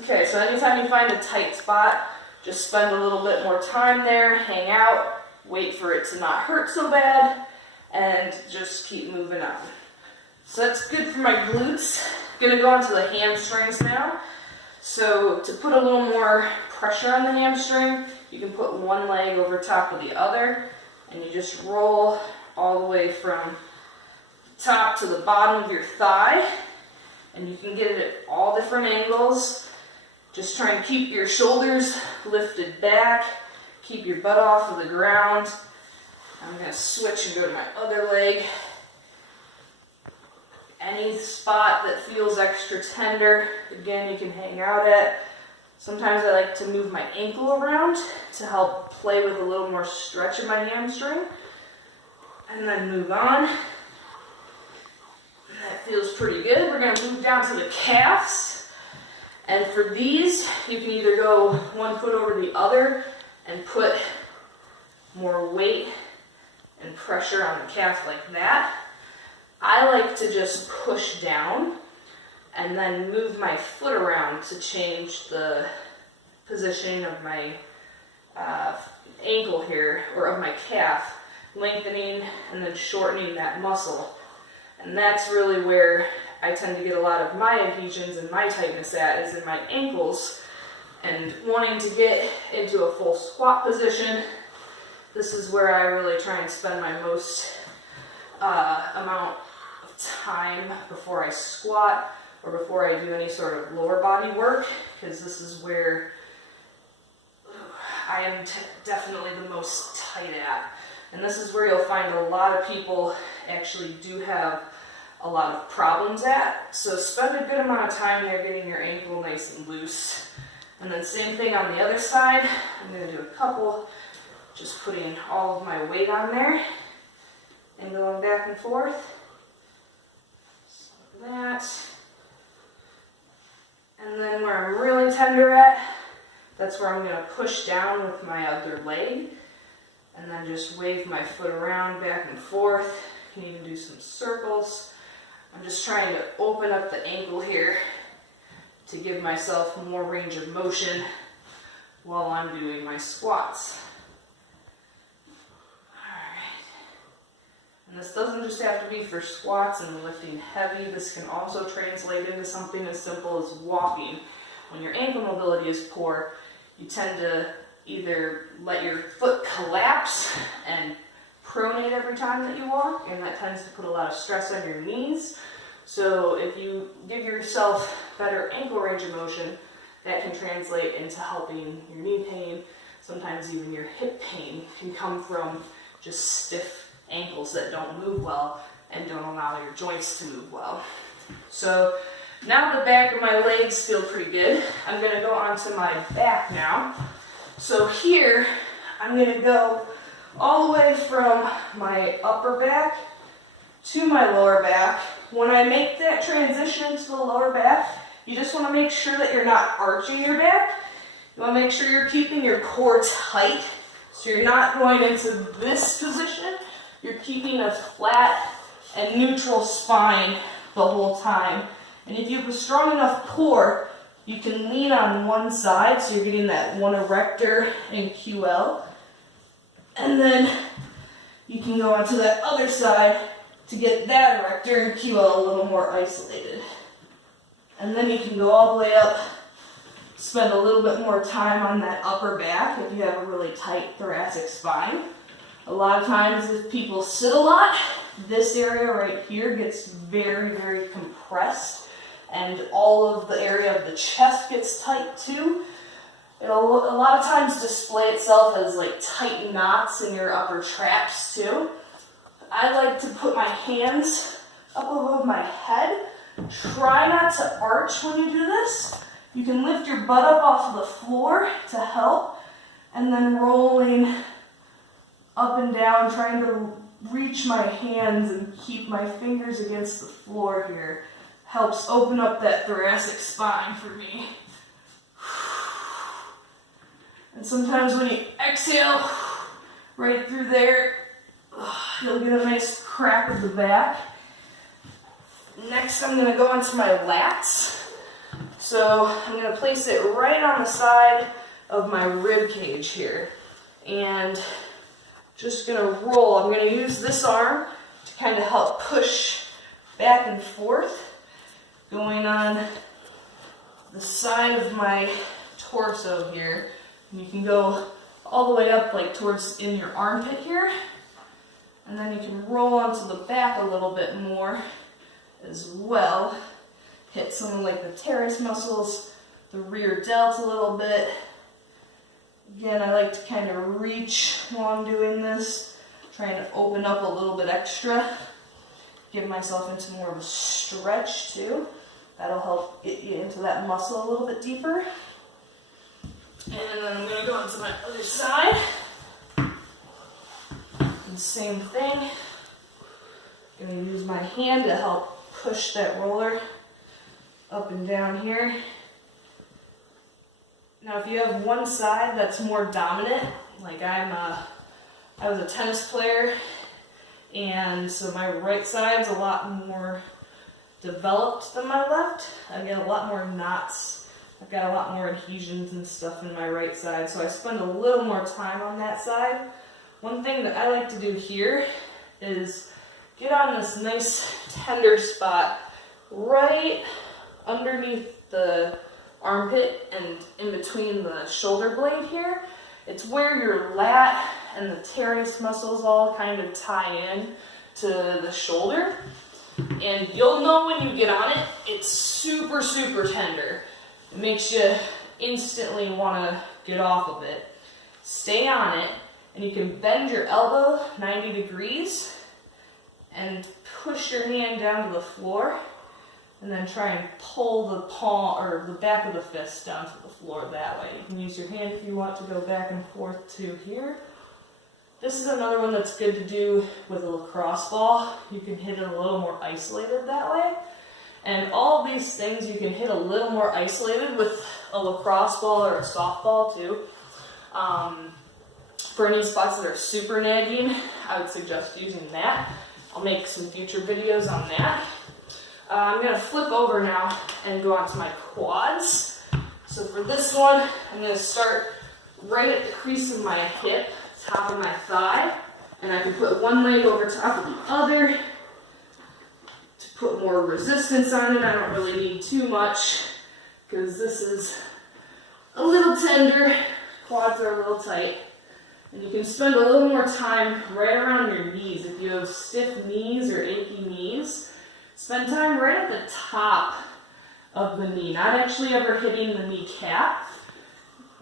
Okay, so anytime you find a tight spot, just spend a little bit more time there, hang out, wait for it to not hurt so bad, and just keep moving on. So that's good for my glutes. Gonna go on to the hamstrings now. So to put a little more pressure on the hamstring, you can put one leg over top of the other, and you just roll all the way from top to the bottom of your thigh, and you can get it at all different angles. Just try and keep your shoulders lifted back, keep your butt off of the ground. I'm going to switch and go to my other leg. Any spot that feels extra tender, again, you can hang out at. Sometimes I like to move my ankle around to help play with a little more stretch in my hamstring. And then move on. That feels pretty good. We're going to move down to the calves. And for these, you can either go one foot over the other and put more weight and pressure on the calf like that. I like to just push down and then move my foot around to change the positioning of my ankle here, or of my calf, lengthening and then shortening that muscle. And that's really where I tend to get a lot of my adhesions and my tightness at, is in my ankles. And wanting to get into a full squat position, this is where I really try and spend my most amount of time before I squat or before I do any sort of lower body work, because this is where I am definitely the most tight at. And this is where you'll find a lot of people actually do have a lot of problems at. So spend a good amount of time there getting your ankle nice and loose. And then same thing on the other side. I'm going to do a couple, just putting all of my weight on there and going back and forth. So that. And then where I'm really tender at, that's where I'm going to push down with my other leg. And then just wave my foot around back and forth. You can even do some circles. I'm just trying to open up the ankle here to give myself more range of motion while I'm doing my squats. Alright. And this doesn't just have to be for squats and lifting heavy. This can also translate into something as simple as walking. When your ankle mobility is poor, you tend to either let your foot collapse and pronate every time that you walk, and that tends to put a lot of stress on your knees. So if you give yourself better ankle range of motion, that can translate into helping your knee pain. Sometimes even your hip pain can come from just stiff ankles that don't move well and don't allow your joints to move well. So now the back of my legs feel pretty good. I'm going to go onto my back now. So here, I'm going to go all the way from my upper back to my lower back. When I make that transition into the lower back, you just want to make sure that you're not arching your back. You want to make sure you're keeping your core tight. So you're not going into this position. You're keeping a flat and neutral spine the whole time. And if you have a strong enough core, you can lean on one side, so you're getting that one erector and QL. And then you can go onto that other side to get that erector and QL a little more isolated. And then you can go all the way up, spend a little bit more time on that upper back if you have a really tight thoracic spine. A lot of times if people sit a lot, this area right here gets very, very compressed. And all of the area of the chest gets tight too. It'll a lot of times display itself as like tight knots in your upper traps too. I like to put my hands up above my head. Try not to arch when you do this. You can lift your butt up off of the floor to help, and then rolling up and down, trying to reach my hands and keep my fingers against the floor here. Helps open up that thoracic spine for me. And sometimes when you exhale right through there, you'll get a nice crack of the back. Next, I'm going to go onto my lats. So I'm going to place it right on the side of my rib cage here. And just going to roll. I'm going to use this arm to kind of help push back and forth, going on the side of my torso here. And you can go all the way up like towards in your armpit here. And then you can roll onto the back a little bit more as well. Hit some of like the teres muscles, the rear delt a little bit. Again, I like to kind of reach while I'm doing this, trying to open up a little bit extra. Give myself into more of a stretch too. That'll help get you into that muscle a little bit deeper. And then I'm going to go onto my other side. And same thing. I'm going to use my hand to help push that roller up and down here. Now if you have one side that's more dominant, like I was a tennis player, and so my right side's a lot more developed than my left. I get a lot more knots. I've got a lot more adhesions and stuff in my right side, so I spend a little more time on that side. One thing that I like to do here is get on this nice tender spot right underneath the armpit and in between the shoulder blade here. It's where your lat and the teres muscles all kind of tie in to the shoulder. And you'll know when you get on it, it's super, super tender. It makes you instantly want to get off of it. Stay on it, and you can bend your elbow 90 degrees and push your hand down to the floor, and then try and pull the palm or the back of the fist down to the floor that way. You can use your hand if you want to go back and forth to here. This is another one that's good to do with a lacrosse ball. You can hit it a little more isolated that way. And all of these things you can hit a little more isolated with a lacrosse ball or a softball too. For any spots that are super nagging, I would suggest using that. I'll make some future videos on that. I'm going to flip over now and go onto my quads. So for this one, I'm going to start right at the crease of my hip, top of my thigh, and I can put one leg over top of the other to put more resistance on it. I don't really need too much because this is a little tender. Quads are a little tight. And you can spend a little more time right around your knees. If you have stiff knees or achy knees, spend time right at the top of the knee, not actually ever hitting the kneecap,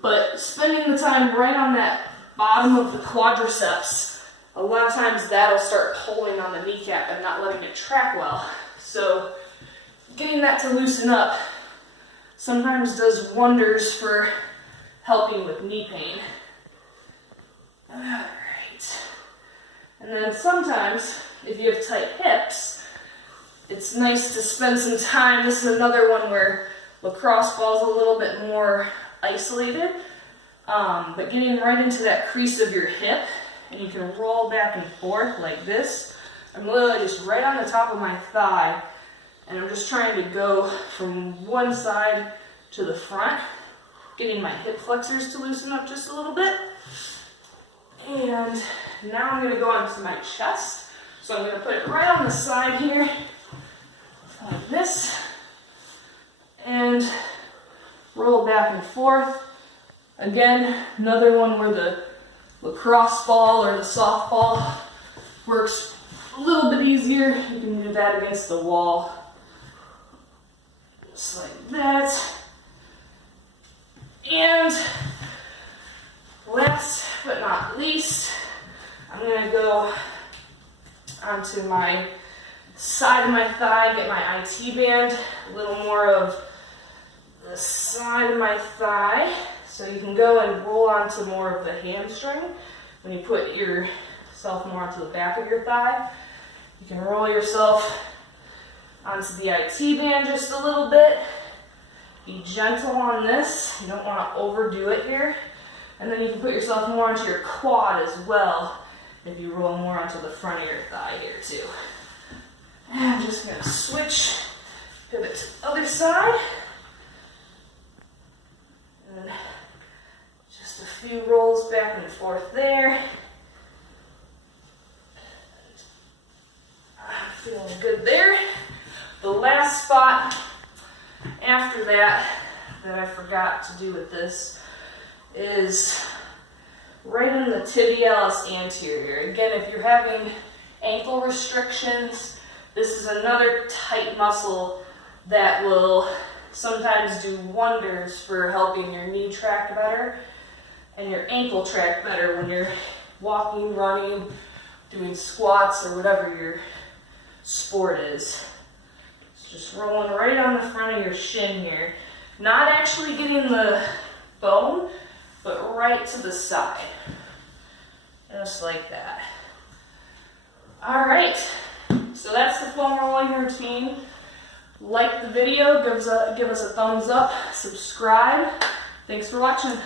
but spending the time right on that bottom of the quadriceps. A lot of times that'll start pulling on the kneecap and not letting it track well. So getting that to loosen up sometimes does wonders for helping with knee pain. Alright. And then sometimes, if you have tight hips, it's nice to spend some time. This is another one where lacrosse ball's a little bit more isolated, but getting right into that crease of your hip, and you can roll back and forth like this. I'm literally just right on the top of my thigh, and I'm just trying to go from one side to the front, getting my hip flexors to loosen up just a little bit. And now I'm going to go onto my chest. So I'm going to put it right on the side here, like this, and roll back and forth. Again, another one where the lacrosse ball or the softball works a little bit easier. You can do that against the wall, just like that. And last but not least, I'm going to go onto my side of my thigh, get my IT band, a little more of the side of my thigh. So you can go and roll onto more of the hamstring. When you put yourself more onto the back of your thigh, you can roll yourself onto the IT band just a little bit. Be gentle on this. You don't want to overdo it here. And then you can put yourself more onto your quad as well if you roll more onto the front of your thigh here too. And I'm just going to switch, pivot to the other side. few rolls back and forth there. Feeling good there. The last spot after that I forgot to do with this is right in the tibialis anterior. Again, if you're having ankle restrictions, this is another tight muscle that will sometimes do wonders for helping your knee track better and your ankle track better when you're walking, running, doing squats, or whatever your sport is. It's just rolling right on the front of your shin here. Not actually getting the bone, but right to the side. Just like that. All right, so that's the foam rolling routine. Like the video, give us a thumbs up, subscribe. Thanks for watching.